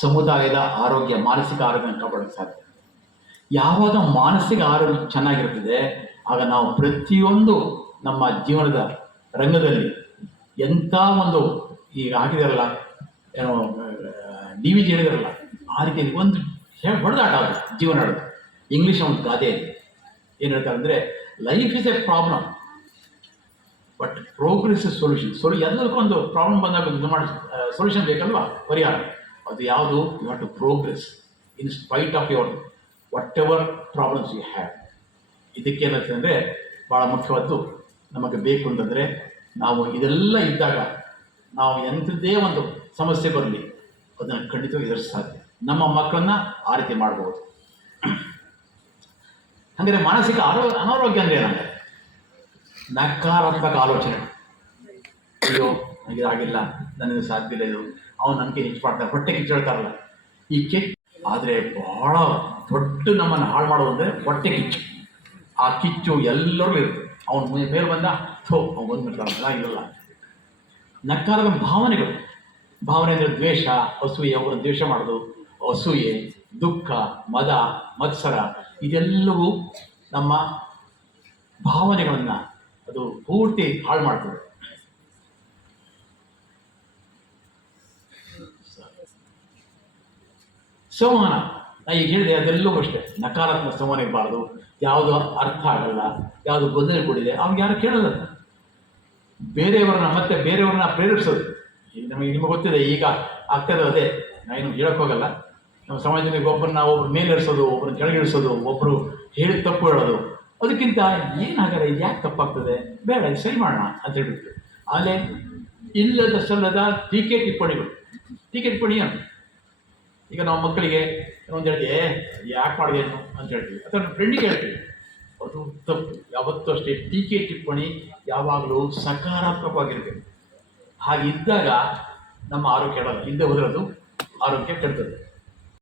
ಸಮುದಾಯದ ಆರೋಗ್ಯ, ಮಾನಸಿಕ ಆರೋಗ್ಯ ಕಾಪಾಡೋಕ್ಕೆ ಸಾಧ್ಯ. ಯಾವಾಗ ಮಾನಸಿಕ ಆರೋಗ್ಯ ಚೆನ್ನಾಗಿರ್ತದೆ ಆಗ ನಾವು ಪ್ರತಿಯೊಂದು ನಮ್ಮ ಜೀವನದ ರಂಗದಲ್ಲಿ ಎಂಥ ಒಂದು ಈಗ ಹಾಕಿದಾರಲ್ಲ, ಏನೋ, ಡಿ ವಿ ಜಿ ಹೇಳಿದಾರಲ್ಲ, ಆ ರೀತಿ ಒಂದು ಹೊಡೆದಾಟ ಅದು ಜೀವನ ಇಂಗ್ಲೀಷ್ ಒಂದು ಗಾದೆ ಇದೆ ಏನು ಹೇಳ್ತಾರೆ ಅಂದರೆ life is a problem but progress solution solu ಎಲ್ಲದಕ್ಕೂ ಒಂದು ಪ್ರಾಬ್ಲಮ್ ಬಂದಾಗ ಇದು ಮಾಡಿ ಸೊಲ್ಯೂಷನ್ ಬೇಕಲ್ವಾ? ಪರಿಹಾರ. ಅದು ಯಾವುದು? You have to progress in spite of your whatever problems you have ಇದಕ್ಕೇನಂತಂದರೆ ಅಂದರೆ ಭಾಳ ಮುಖ್ಯವಾದ್ದು ನಮಗೆ ಬೇಕು ಅಂತಂದರೆ ನಾವು ಇದೆಲ್ಲ ಇದ್ದಾಗ ನಾವು ಎಂಥದ್ದೇ ಒಂದು ಸಮಸ್ಯೆ ಬರಲಿ, ಅದನ್ನು ಖಂಡಿತವಾಗಿ ಎದುರಿಸ ಸಾಧ್ಯ ನಮ್ಮ ಮಕ್ಕಳನ್ನ ಆ ರೀತಿ ಮಾಡ್ಬೋದು. ಹಾಗಾದರೆ ಮಾನಸಿಕ ಆರೋ ಅನಾರೋಗ್ಯ ಅಂದರೆ ಏನಂದರೆ ನಕಾರಾತ್ಮಕ ಆಲೋಚನೆ. ಅಯ್ಯೋ ನನಗೆ ಆಗಿಲ್ಲ ನನಗೆ ಸಾಧ್ಯ ಇಲ್ಲ ಇದು. ಅವನು ನಂಬಿಕೆ ಹೆಚ್ಚು ಮಾಡ್ತಾರೆ ಹೊಟ್ಟೆ ಕಿಚ್ಚಳ್ತಾರಲ್ಲ ಈ ಕೆಚ್ಚು ಆದರೆ ಬಹಳ ದೊಡ್ಡ ನಮ್ಮನ್ನು ಹಾಳು ಮಾಡೋದು ಅಂದರೆ ಹೊಟ್ಟೆ ಕಿಚ್ಚು. ಆ ಕಿಚ್ಚು ಎಲ್ಲರಿಗೂ ಇರುತ್ತೆ. ಅವನ ಮೇಲೆ ಬಂದ, ಥೋ, ಅವ್ನು ಬಂದ್ಬಿಡ್ತಾರಲ್ಲ ಇರಲ್ಲ ನಕಾರದ ಭಾವನೆಗಳು. ಭಾವನೆ ಅಂದರೆ ದ್ವೇಷ, ಅಸೂಯೆ, ಅವರನ್ನು ದ್ವೇಷ ಮಾಡೋದು ಅಸೂಯೆ, ದುಃಖ, ಮದ, ಮತ್ಸರ, ಇದೆಲ್ಲವೂ ನಮ್ಮ ಭಾವನೆಗಳನ್ನು ಅದು ಪೂರ್ತಿ ಹಾಳು ಮಾಡ್ತದೆ. ಸಂವಹನ. ನಾ ಈಗ ಹೇಳಿದೆ ಅದೆಲ್ಲವೂ ಅಷ್ಟೇ. ನಕಾರಾತ್ಮಕ ಸಂವಹನ ಇರಬಾರ್ದು. ಯಾವುದು ಅರ್ಥ ಆಗಲ್ಲ. ಯಾವುದು ಗೊಂದಲ ಕೂಡಿದೆ. ಅವ್ನಿಗೆ ಯಾರು ಕೇಳಲ್ಲ. ಬೇರೆಯವ್ರನ್ನ ಮತ್ತೆ ಬೇರೆಯವ್ರನ್ನ ಪ್ರೇರೇಪಿಸೋದು. ಈಗ ನಮಗೆ ನಿಮಗೆ ಗೊತ್ತಿದೆ, ಈಗ ಆಗ್ತದೆ ಅದೇ. ನಾನು ಹೇಳೋಕ್ಕೋಗಲ್ಲ ನಮ್ಮ ಸಮಾಜದಲ್ಲಿ ಒಬ್ಬರನ್ನ ಒಬ್ರು ಮೇಲೇರಿಸೋದು ಒಬ್ಬರನ್ನ ಕೆಳಗೆ ಇಳಿಸೋದು ಒಬ್ಬರು ಹೇಳಿ ತಪ್ಪು ಹೇಳೋದು. ಅದಕ್ಕಿಂತ ಏನಾಗಲ್ಲ ಯಾಕೆ ತಪ್ಪಾಗ್ತದೆ? ಬೇಡ ಸರಿ ಮಾಡೋಣ ಅಂತ ಹೇಳ್ಬಿಟ್ಟು. ಆಮೇಲೆ ಇಲ್ಲದ ಸಲ್ಲದ ಟೀಕೆ ಟಿಪ್ಪಣಿಗಳು. ಟೀಕೆ ಟಿಪ್ಪಣಿ ಏನು? ಈಗ ನಾವು ಮಕ್ಕಳಿಗೆ ಒಂದು ಹೇಳ್ತೀವಿ, ಏ ಯಾಕೆ ಮಾಡಿದೆ ಏನು ಅಂತ ಹೇಳ್ತೀವಿ. ಅಥವಾ ನಮ್ಮ ಫ್ರೆಂಡಿಗೆ ಹೇಳ್ತೀವಿ. ಅದು ತಪ್ಪು. ಯಾವತ್ತೂ ಅಷ್ಟೇ ಟೀಕೆ ಟಿಪ್ಪಣಿ ಯಾವಾಗಲೂ ಸಕಾರಾತ್ಮಕವಾಗಿರಬೇಕು. ಹಾಗಿದ್ದಾಗ ನಮ್ಮ ಆರೋಗ್ಯ ಹಿಂದೆ ಹೋದ್ರೆ ಅದು ಆರೋಗ್ಯ ಕೆಡ್ತದೆ.